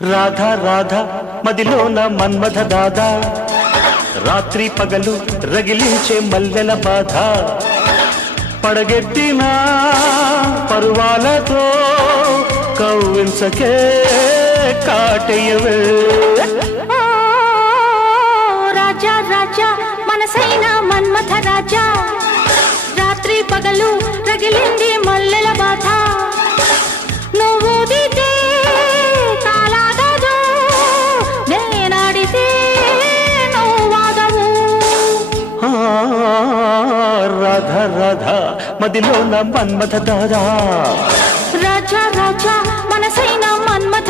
రాధా రాధా మదిలోన మన్మథ దాదా రాత్రి పగలు రగిలించే మల్లెల బాధ పడగెట్టిన పరువాలతో కవ్వించకే కాటయ్యవే రాజా రాజా మనసైన మన్మథ రాజా రాత్రి పగలు రగిలింది మల్లెల బాధ నువ్వు దితే కాలాగదు నేనాడితే నువ్వాగవు రాధా రాధా మదిలోన మన్మథ దాదా రాజా రాజా మనసైన మన్మథ